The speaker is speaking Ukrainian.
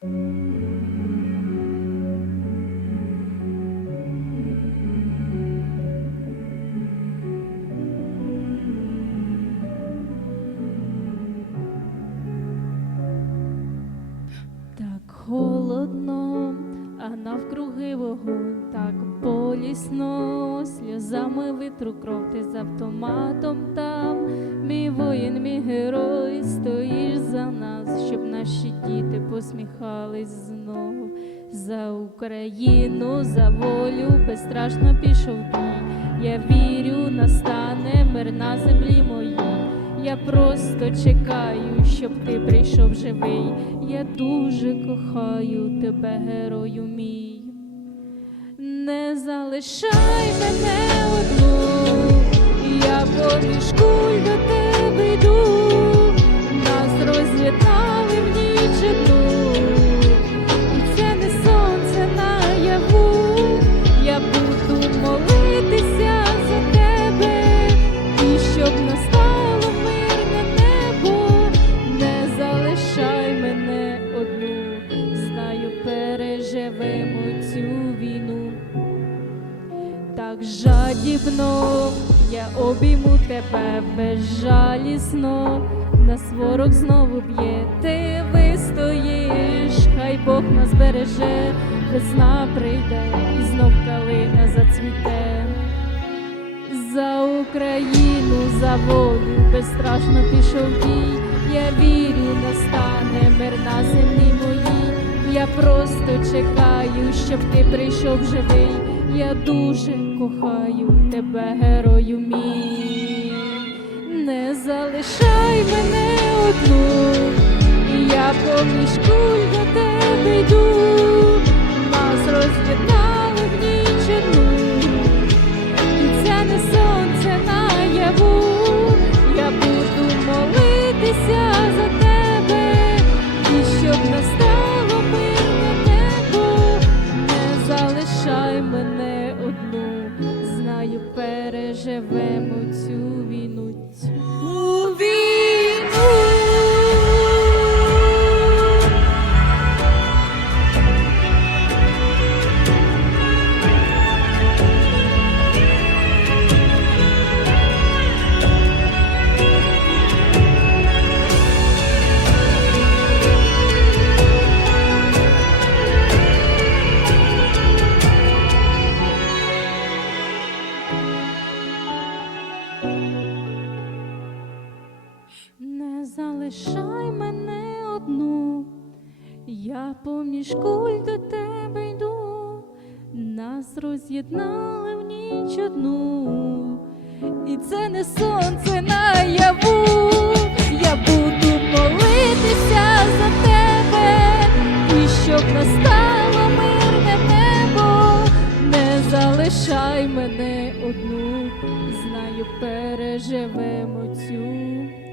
Так холодно, а навкруги вогонь, так болісно, сльозами витру кров ти з автоматом там. Мій воїн, мій герой, стоїш нас, щоб наші діти посміхались знов. За Україну, за волю безстрашно пішов бій. Я вірю, настане мир на землі моїй. Я просто чекаю, щоб ти прийшов живий. Я дуже кохаю тебе, герою мій. Не залишай мене Так жадібно я обійму тебе безжалісно, нас ворог знову б'є, ти вистоїш, хай Бог нас береже, весна прийде і знов калина зацвіте. За Україну, за волю безстрашно пішов бій. Я вірю, настане мир на землі моїй. Я просто чекаю, щоб ти прийшов живий. Я дуже кохаю тебе, герою мій. Не залишай мене одну, я поміж куль до тебе йду. Залишай мене одну, знаю, переживемо цю війну. Я поміж куль до тебе йду, нас роз'єднали в ніч одну, і це не сонце наяву, я буду молитися за тебе, і щоб настало мирне небо, не залишай мене одну, знаю, переживемо цю.